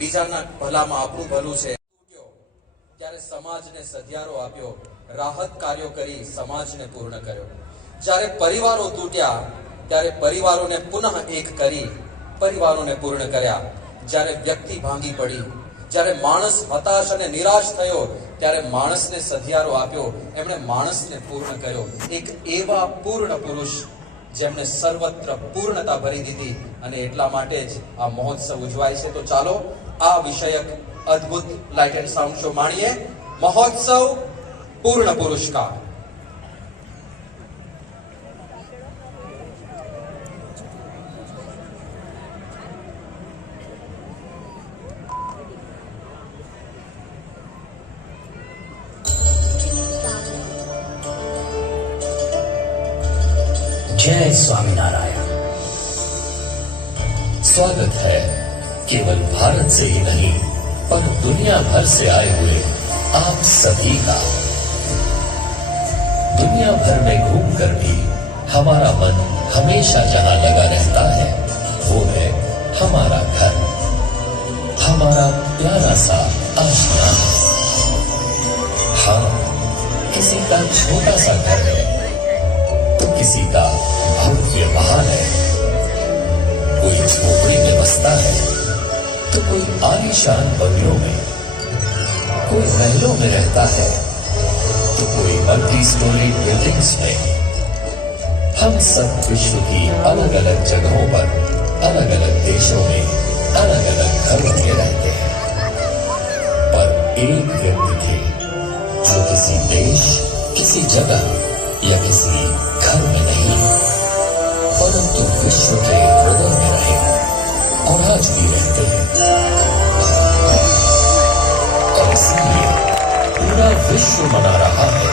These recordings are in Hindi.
બીજાના ભલામાં આપણું ભલું છે ત્યારે સમાજને સધિયારો આપ્યો, રાહત કાર્યો કરી સમાજને પૂર્ણ કર્યો. જ્યારે પરિવારો તૂટ્યા ત્યારે પરિવારોને પુનઃ એક કરી પરિવારોને પૂર્ણ કર્યા. જ્યારે વ્યક્તિ ભાંગી પડી, જ્યારે માણસ હતાશ અને નિરાશ થયો ત્યારે માણસને સધિયારો આપ્યો, એમણે માણસને પૂર્ણ કર્યો. એક એવા પૂર્ણ પુરુષ જેમણે સર્વત્ર પૂર્ણતા ભરી દીધી અને એટલા માટે જ આ મહોત્સવ ઉજવાય છે. તો ચાલો આ વિષયક અદ્ભુત લાઇટ એન્ડ સાઉન્ડ શો માણીએ. મહોત્સવ પૂર્ણ પુરુષ કા. जय स्वामीनारायण। स्वागत है केवल भारत से ही नहीं पर दुनिया भर से आए हुए आप सभी का। दुनिया भर में घूमकर भी हमारा मन हमेशा जहां लगा रहता है वो है हमारा घर, हमारा प्यारा सा आशियाना। हाँ, किसी का छोटा सा घर है तो किसी का भव्य महल है, कोई झोपड़ी में बसता है तो कोई आलीशान बंगलों में, कोई महलों में रहता है तो कोई मल्टी स्टोरी बिल्डिंग्स में। हम सब विश्व की अलग अलग जगहों पर अलग अलग देशों में अलग अलग घरों में रहते हैं, पर एक व्यक्ति थे जो किसी देश, किसी जगह या किसी घर में नहीं परंतु विश्व के हृदय में रहे और आज भी रहते हैं। और इसलिए पूरा विश्व मना रहा है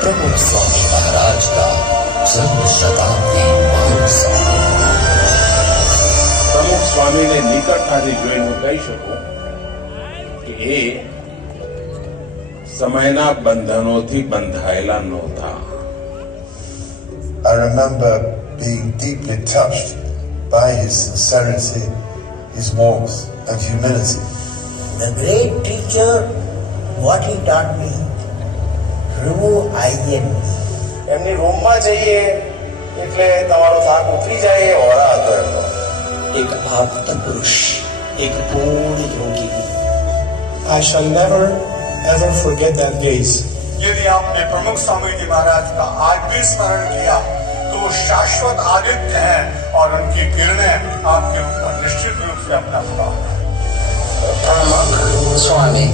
प्रमुख स्वामी महाराज का जन्म शताब्दी महोत्सव। પ્રમુખ સ્વામીને નિકટતાથી જોઈને હું કહી શકું કે એ સમયના બંધનોથી બંધાયેલા નહોતા. I remember being deeply touched by his sincerity, his warmth and humility. The great teacher, what he taught me, remove I and me. એમની રૂમમાં જઈએ એટલે તમારો થાક ઉતરી જાય એ ઓરા હતો એમનો. एक आप्त पुरुष, एक पूर्ण योगी. I shall never ever forget that days. यदि आपने प्रमुख स्वामी जी महाराज का आज भी स्मरण किया तो वो शाश्वत आदित्य हैं और उनकी किरणें आपके ऊपर निश्चित रूप से अपना प्रभाव डालेंगी. Pramukh Swami,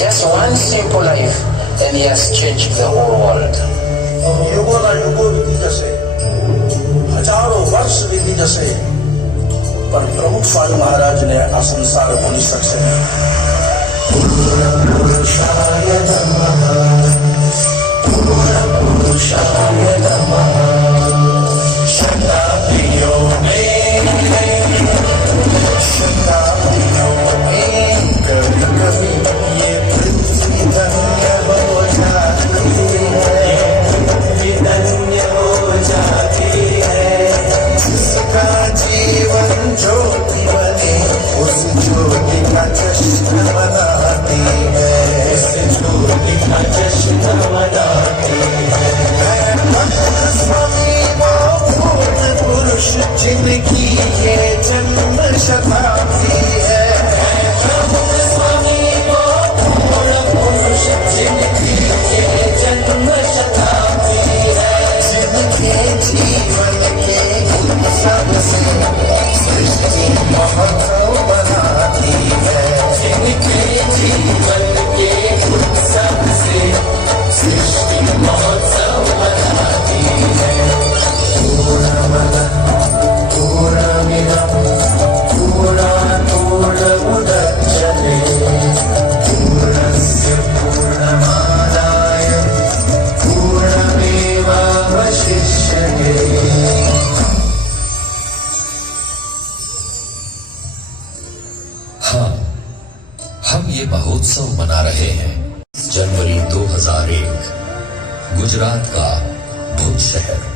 just one simple life and he has changed the whole world. युगों युगो बीती जैसे, हजारों वर्ष बीती जैसे, पर प्रमुख स्वामी महाराज ने आ संसार भूली सकते हैं. पुरुषाय नमः, पुरुषाय नमः. शताब्दियों में कभी कभी ये पृथ्वी धन्य हो जाती है, पृथ्वी धन्य हो जाती है. जिसका जीवन ज्योति बने उस ज्योति का जश्न मनाती है, उस ज्योति का जश्न मनाती है. महोत्सव मना रहे हैं। जनवरी 2001 गुजरात का भुज शहर।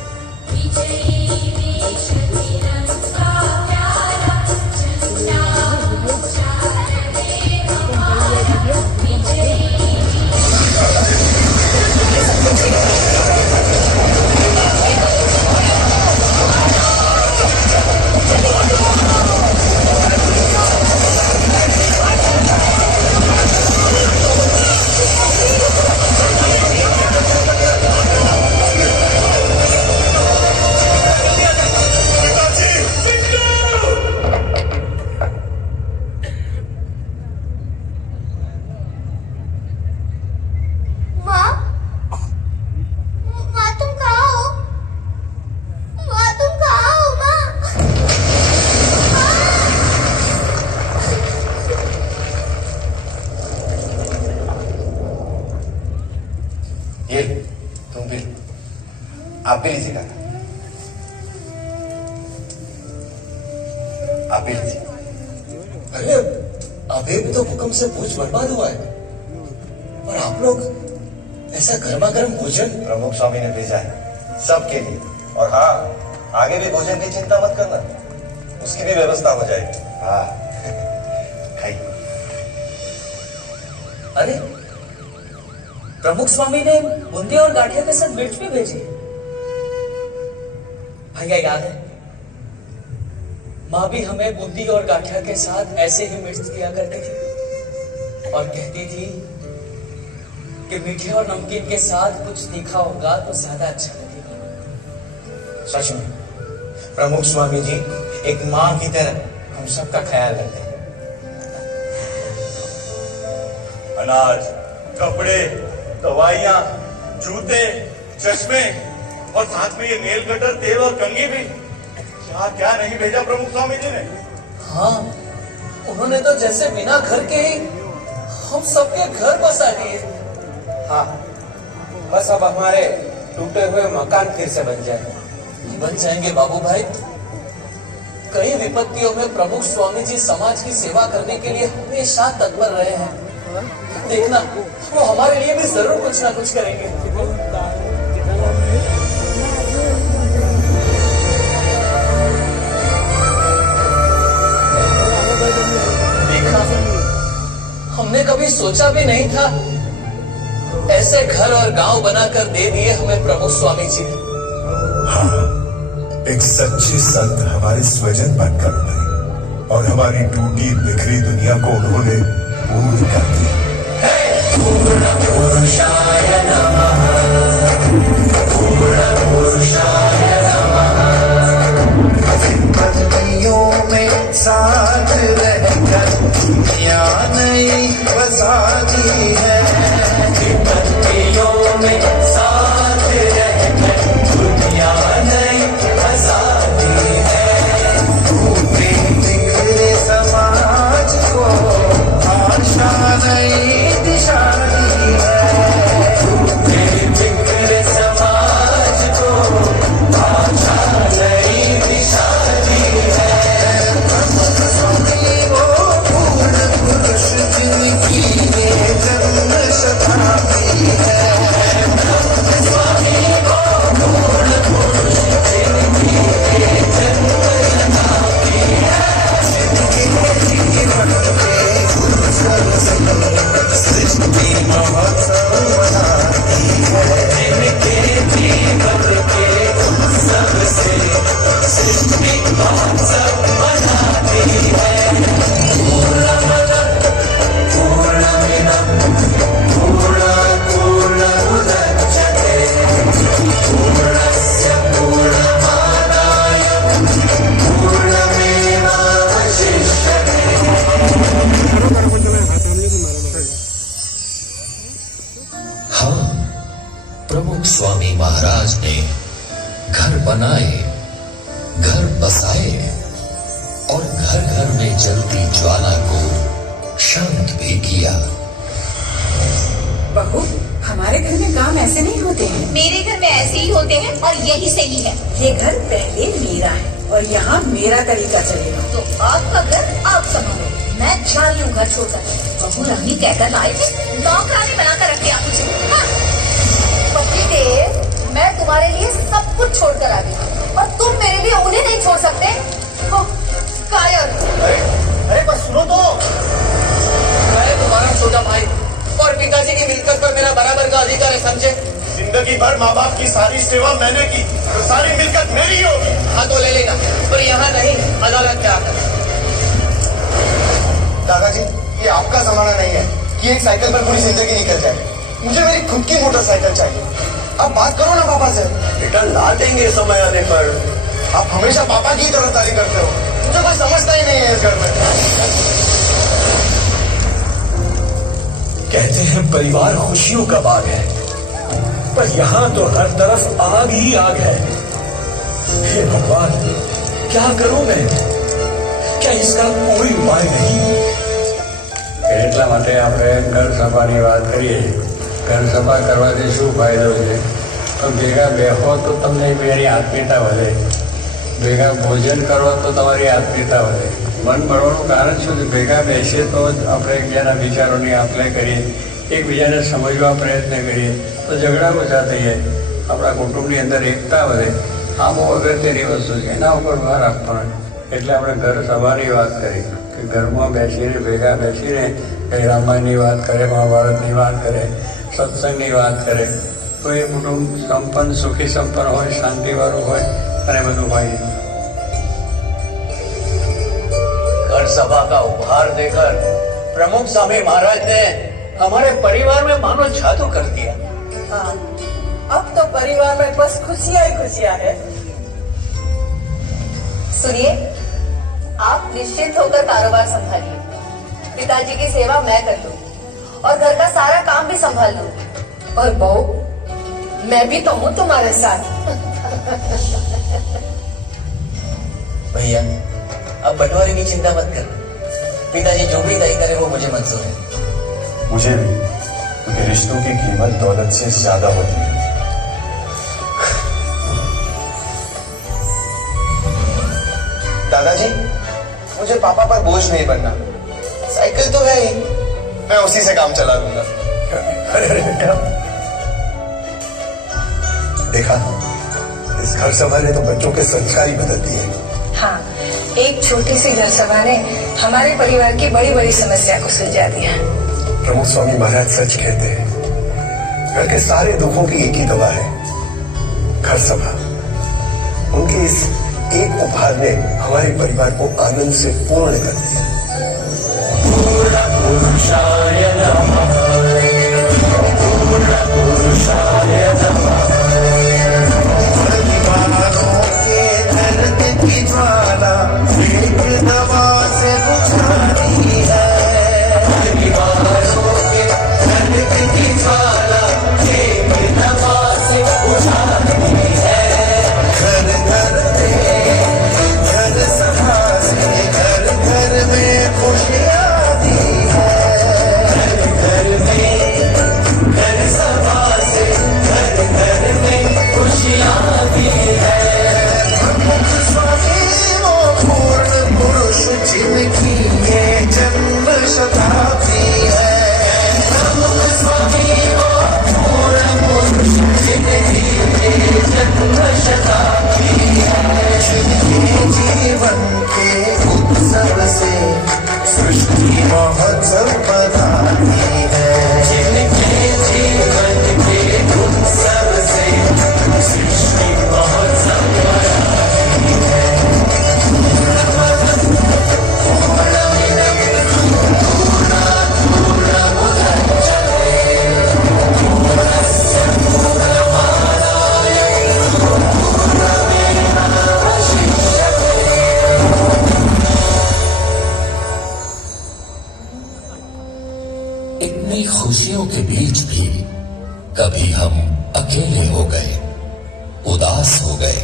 माँ, माँ तुम कहाँ हो? माँ तुम कहाँ हो माँ? ये तुम भी, आप भी लीजिएगा, आप भी लीजिए। अरे अभी भी तो भूकंप से भुज बर्बाद हुआ है और आप लोग ऐसा गर्मा गर्म भोजन। प्रमुख स्वामी ने भेजा है सबके लिए। और हाँ, आगे भी भोजन की चिंता मत करना, उसकी भी व्यवस्था हो जाएगी। हाँ खाइए। अरे प्रमुख स्वामी ने बूंदी और गाठिया के साथ मिर्च भी भेजी। भैया याद है, माँ भी हमें बूंदी और गाठिया के साथ ऐसे ही मिर्च दिया करती थी और कहती थी कि मीठे और नमकीन के साथ कुछ तीखा होगा तो ज्यादा अच्छा लगेगा। सच में प्रमुख स्वामी जी एक माँ की तरह हम सबका ख्याल रखते हैं। अनाज, कपड़े, दवाइयाँ, जूते, चश्मे और साथ में ये नेल कटर, तेल और कंघी भी। क्या क्या नहीं भेजा प्रमुख स्वामी जी ने। हाँ, उन्होंने तो जैसे बिना घर के ही हम सबके घर बसा दिए। हाँ, बस अब हमारे टूटे हुए मकान फिर से बन जाए। बन जाएंगे बाबू भाई। कई विपत्तियों में प्रमुख स्वामी जी समाज की सेवा करने के लिए हमेशा तत्पर रहे हैं। देखना, वो हमारे लिए भी जरूर कुछ ना कुछ करेंगे। देखा, हमने कभी सोचा भी नहीं था ऐसे घर और गांव बनाकर दे दिए हमें प्रमुख स्वामी जी ने। हाँ, एक सच्चे संत हमारे स्वजन बनकर उभरे और हमारी टूटी बिखरी दुनिया को उन्होंने पूर्ण कर दिया। पूर्ण पुरुषाय नमः, पूर्ण पुरुषाय नमः। विपत्तियों में साथ रहकर दुनिया नई बसा दी है। विपत्तियों में साथ रहकर दुनिया नई बसा दी है। टूटे बिखरे समाज को आशा नई दिशा दी है। टूटे बिखरे समाज को आशा नई दिशा दी है। स्वामी वो पूर्ण पुरुष जिनकी ये जन्म शताब्दी है। स्वामी को पूर्ण पुरुष जिनकी ये जन्म शताब्दी है। जीवन के उत्सव से सृष्टि महोत्सव मनाती है। जिनके जीवन के उत्सव से सृष्टि महोत्सव मनाती है। पूर्णमदः पूर्णमिदं पूर्णात् पूर्णमुदच्यते पूर्णस्य पूर्णमादाय पूर्णमेवावशिष्यते। हाँ, प्रमुख स्वामी महाराज ने घर बनाए, घर बसाए और घर घर में जलती ज्वाला को शांत भी किया। बहू, हमारे घर में काम ऐसे नहीं होते हैं। मेरे घर में ऐसे ही होते हैं और यही सही है। ये घर पहले मेरा है और यहाँ मेरा तरीका चलेगा। तो आपका घर आप संभालो, मैं जा रही हूँ घर छोड़कर। बहू रानी कहकर लाए थे, नौकरानी बनाकर रखे आप मुझे। हाँ। पति देव, मैं तुम्हारे लिए सब कुछ छोड़कर आ गई और तुम मेरे लिए उन्हें नहीं छोड़ सकते। कायर। अरे पर सुनो तो, मैं तुम्हारा छोटा भाई और पिताजी की मिलकत पर मेरा बराबर का अधिकार है, समझे? जिंदगी भर माँ बाप की सारी सेवा मैंने की, तो सारी मिलकत मेरी ही होगी। हाँ तो ले लेना, पर यहाँ नहीं, अदालत में आकर। दादाजी ये आपका जमाना नहीं है कि एक साइकिल पर पूरी जिंदगी निकल जाए। मुझे मेरी खुद की मोटरसाइकिल चाहिए। आप बात करो ना पापा से। बेटा ला देंगे समय आने पर। आप हमेशा पापा की तरफदारी करते हो, मुझे कोई समझता ही नहीं है इस घर में। कहते हैं परिवार खुशियों का बाग है, पर यहां तो हर तरफ आग ही आग है। हे भगवान, क्या करूं मैं? क्या इसका कोई उपाय नहीं? એટલા માટે આપણે ઘર સભાની વાત કરીએ. ઘર સભા કરવાથી શું ફાયદો છે? તો ભેગા બેહો તો તમને એની આત્મીયતા વધે, ભેગા ભોજન કરો તો તમારી આત્મીયતા વધે. મન મળવાનું કારણ શું છે? ભેગા બેસીએ તો જ આપણે એકબીજાના વિચારોની આપ-લે કરીએ, એકબીજાને સમજવા પ્રયત્ન કરીએ તો ઝઘડા ઓછા થઈ જાય, આપણા કુટુંબની અંદર એકતા વધે. આ બહુ અગત્યની વસ્તુ છે, એના ઉપર ભાર આપવાનો. એટલે આપણે ઘર સભાની વાત કરી કે ઘરમાં બેસીને ભેગા બેસીને કંઈ રામાયણની વાત કરે, મહાભારતની વાત કરે, સત્સંગની વાત કરે તો એ કુટુંબ સંપન્ન, સુખી સંપન્ન હોય, શાંતિવાળું હોય અને બધું હોય. घर सभा का उपहार देकर प्रमुख स्वामी महाराज ने हमारे परिवार में मानो जादू कर दिया। हाँ, अब तो परिवार में बस खुशियाँ ही खुशियाँ है। सुनिए, आप निश्चिंत होकर कारोबार संभालिए, पिताजी की सेवा मैं कर लूँ और घर का सारा काम भी संभाल लूँ। और बहू, मैं भी तो हूँ तुम्हारे साथ। भैया, अब बंटवारे की चिंता मत कर, पिताजी जो भी तय करे वो मुझे मंजूर है। मुझे भी, क्योंकि रिश्तों की कीमत दौलत से ज्यादा होती है। दादाजी, मुझे पापा पर बोझ नहीं बनना। साइकिल तो है ही, मैं उसी से काम चला लूंगा। अरे बेटा, देखा, इस घर सभा ने तो बच्चों के संस्कार ही बदल दिए। हाँ, एक छोटी सी घर सभा ने हमारे परिवार की बड़ी बड़ी समस्या को सुलझा दिया। प्रमुख स्वामी महाराज सच कहते हैं, घर के सारे दुखों की एक ही दवा है, घर सभा। उनके इस एक उपहार ने हमारे परिवार को आनंद से पूर्ण कर दिया। खुशियों के बीच भी कभी हम अकेले हो गए, उदास हो गए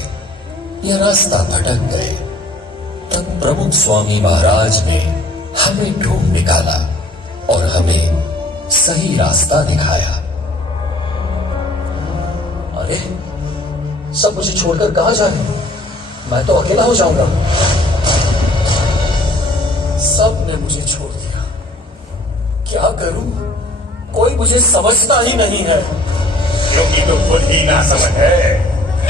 या रास्ता भटक गए, तब प्रमुख स्वामी महाराज ने हमें ढूंढ निकाला और हमें सही रास्ता दिखाया। अरे, सब मुझे छोड़कर कहाँ जा रहे हैं? मैं तो अकेला हो जाऊंगा। सब ने मुझे छोड़ दिया, क्या करूं? कोई मुझे समझता ही नहीं है। क्योंकि तू खुद ही ना समझ है,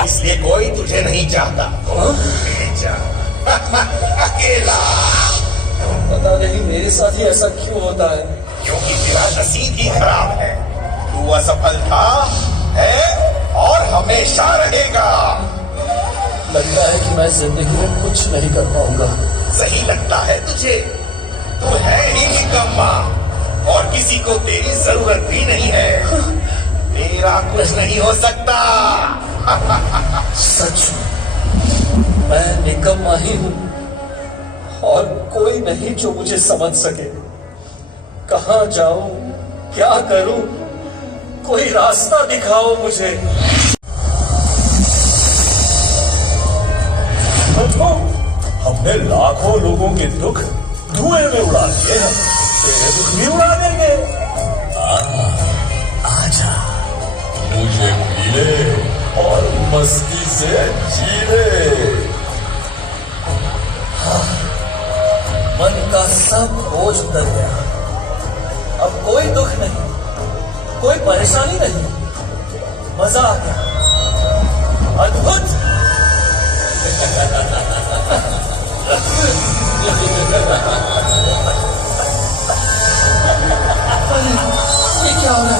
इसलिए कोई तुझे नहीं चाहता। बेचा अकेला। पता नहीं मेरे साथ ही ऐसा क्यों होता है। क्योंकि तेरा नसीब ही खराब है। तू असफल था, है और हमेशा रहेगा। लगता है कि मैं जिंदगी में कुछ नहीं कर पाऊंगा। सही लगता है तुझे? तू है ही निकम्मा और किसी को तेरी जरूरत भी नहीं है। तेरा कुछ नहीं हो सकता। सच मैं निकम्मा ही हूं और कोई नहीं जो मुझे समझ सके। कहां जाऊं, क्या करूं? कोई रास्ता दिखाओ मुझे। हमने लाखों लोगों के दुख धुएं में उड़ा दिए हैं, तेरे दुख भी उड़ा देंगे। आजा, मुझे मिले और मस्ती से जी ले। मन का सब बोझ उतर गया। अब कोई दुख नहीं, कोई परेशानी नहीं। मजा आ गया। अद्भुत। ये क्या हो रहा है?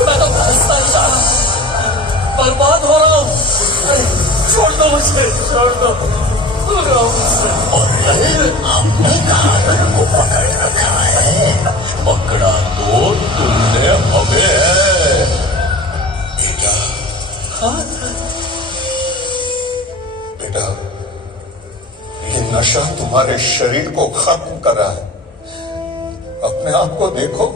मैं तो फंसता जा रहा हूं, बर्बाद हो रहा हूं। अरे छोड़ दो मुझे, छोड़ दो, दूर रहो मुझसे। हमने कहा को पकड़ रखा है, पकड़ा तो तुमने हमें है। बेटा, हाँ? बेटा, ये नशा तुम्हारे शरीर को खत्म कर रहा है। अपने आप को देखो,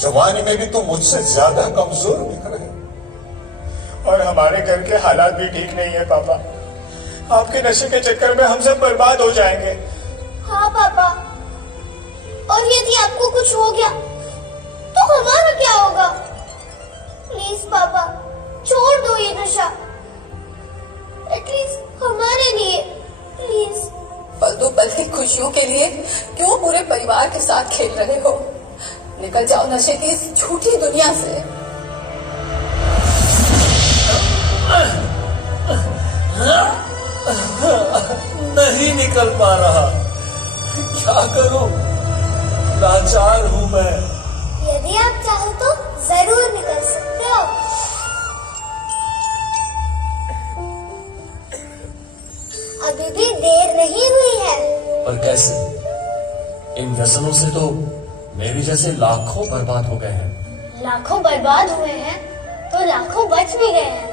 जवानी में भी तुम मुझसे ज्यादा कमजोर दिख रहे हो। और हमारे घर के हालात भी ठीक नहीं है पापा। आपके नशे के चक्कर में हम सब बर्बाद हो जाएंगे। हाँ पापा, और यदि आपको कुछ हो गया तो हमारा क्या होगा? प्लीज पापा, छोड़ दो ये नशा, एटलीस्ट हमारे लिए, प्लीज। पल दो पल की खुशियों के लिए क्यों पूरे परिवार के साथ खेल रहे हो? निकल जाओ नशे की इस झूठी दुनिया से। नहीं निकल पा रहा, क्या करूं? लाचार हूं मैं। यदि आप चाहो तो जरूर निकल सकते हो। अभी भी देर नहीं हुई है। पर कैसे? इन व्यसनों से तो मेरी जैसे लाखों बर्बाद हो गए हैं। लाखों बर्बाद हुए हैं तो लाखों बच भी गए हैं।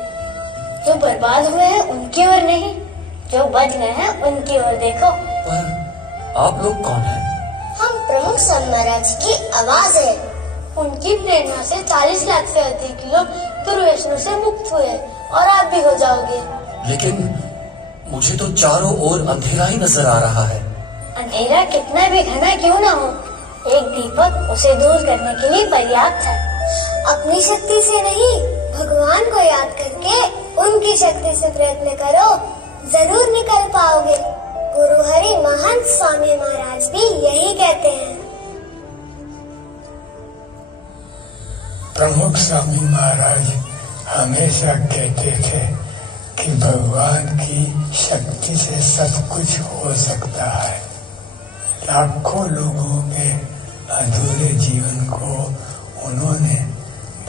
जो बर्बाद हुए हैं उनकी ओर नहीं, जो बच गए हैं उनकी ओर देखो। पर आप लोग कौन हैं? हम प्रमुख संत महाराज की आवाज है। उनकी प्रेरणा से 40 लाख से अधिक लोग दुर्व्यसनों से मुक्त हुए और आप भी हो जाओगे। लेकिन मुझे तो चारों ओर अंधेरा ही नजर आ रहा है। अंधेरा कितना भी घना क्यों ना हो, एक दीपक उसे दूर करने के लिए पर्याप्त है। अपनी शक्ति से नहीं, भगवान को याद करके उनकी शक्ति से प्रयत्न करो, जरूर निकल पाओगे। गुरु हरि महंत स्वामी महाराज भी यही कहते हैं। प्रमुख स्वामी महाराज हमेशा कहते थे कि भगवान की शक्ति से सब कुछ हो सकता है। लाखों लोगों के अधूरे जीवन को उन्होंने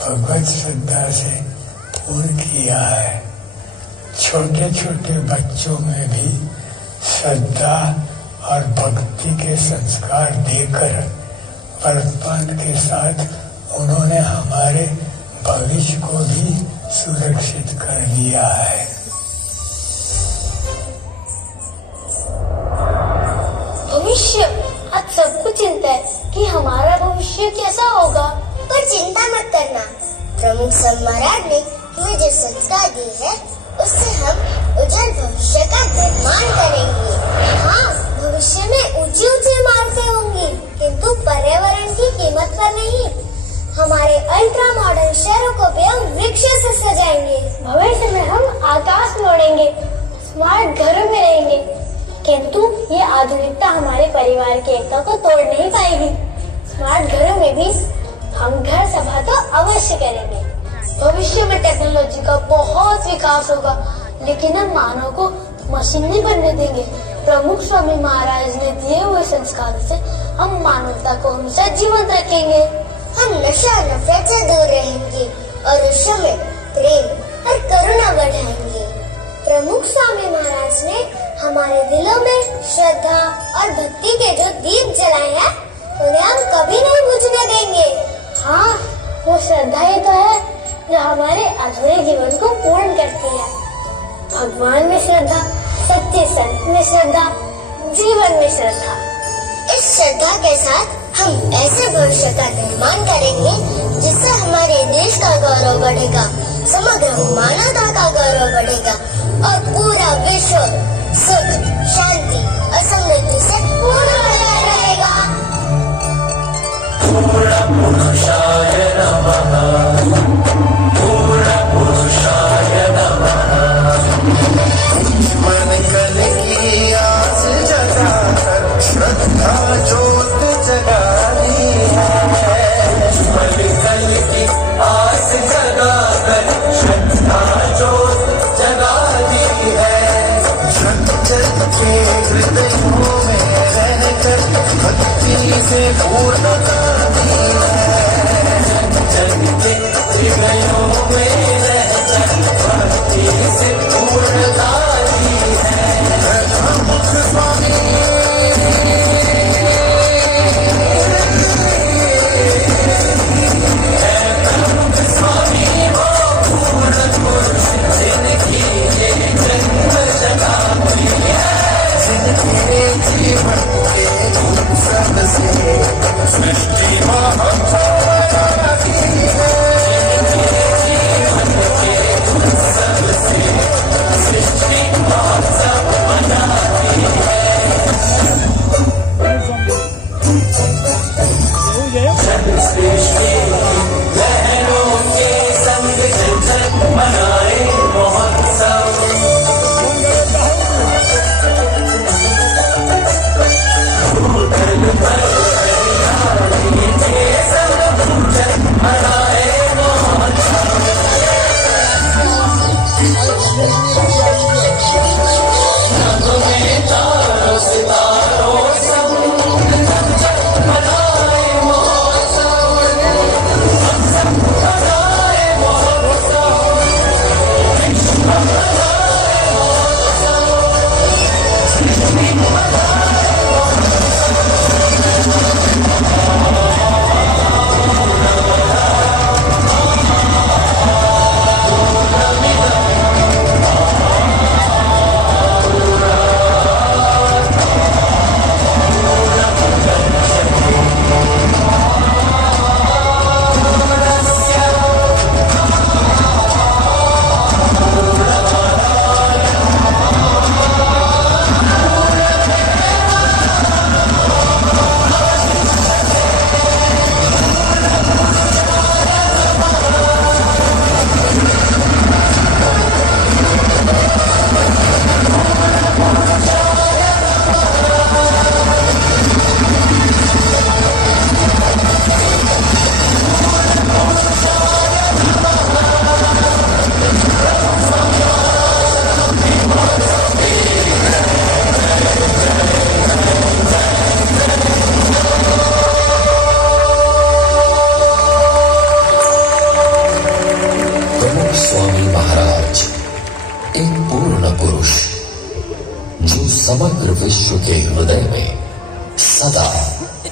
भगवत श्रद्धा से पूर्ण किया है। छोटे छोटे बच्चों में भी श्रद्धा और भक्ति के संस्कार देकर वर्तमान के साथ उन्होंने हमारे भविष्य को भी सुरक्षित कर लिया है। भविष्य, आज सबको चिंता है कि हमारा भविष्य कैसा होगा। पर चिंता मत करना, प्रमुख संत महाराज ने हमें जो संस्कार दी है उससे हम उज्जवल भविष्य का निर्माण करेंगे। हाँ, भविष्य में ऊंची ऊंची इमारतें होंगी, किंतु पर्यावरण की कीमत पर नहीं। हमारे अल्ट्रा मॉडर्न शहरों को भी हम वृक्षों से सजाएंगे। भविष्य में हम आकाश में उड़ेंगे स्मार्ट घरों में रहेंगे, किंतु ये आधुनिकता हमारे परिवार की एकता को तोड़ नहीं पाएगी। स्मार्ट घरों में भी हम घर सभा तो अवश्य करेंगे। भविष्य में टेक्नोलॉजी का बहुत विकास होगा, लेकिन हम मानव को मशीन नहीं बनने देंगे। प्रमुख स्वामी महाराज ने दिए हुए संस्कारों से हम मानवता को हमेशा जीवंत रखेंगे। हम नशा नफरत से दूर रहेंगे और विश्व में प्रेम और करुणा बढ़ाएंगे। प्रमुख स्वामी महाराज ने हमारे दिलों में श्रद्धा और भक्ति के जो दीप जलाए हैं, उन्हें हम कभी नहीं बुझने देंगे। हाँ, वो श्रद्धा ही तो है जो हमारे अधूरे जीवन को पूर्ण करती है। भगवान में श्रद्धा, सच्चे संत में श्रद्धा, जीवन में श्रद्धा। इस श्रद्धा के साथ हम ऐसे भविष्य का निर्माण करेंगे जिससे हमारे देश का गौरव बढ़ेगा, समग्र मानवता का गौरव बढ़ेगा और पूरा विश्व सुख, शांति और समृद्धि से पूर्ण रहेगा। पूर्ण पुरुषाय नमः, पूर्ण पुरुषाय नमः। मन कल की आस जगाकर श्रद्धा ज्योत जगानी है। मन कल की आस जगाकर श्रद्धा ज्योत जगानी है। चंचल के हृदयों में रहकर भक्ति से पूर्णता दी है। चंचल के हृदयों में रहकर भक्ति से पूर्णता दी है। प्रमुख स्वामी समग्र विश्व के हृदय में सदा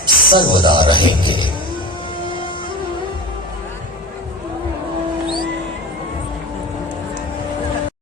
सर्वदा रहेंगे।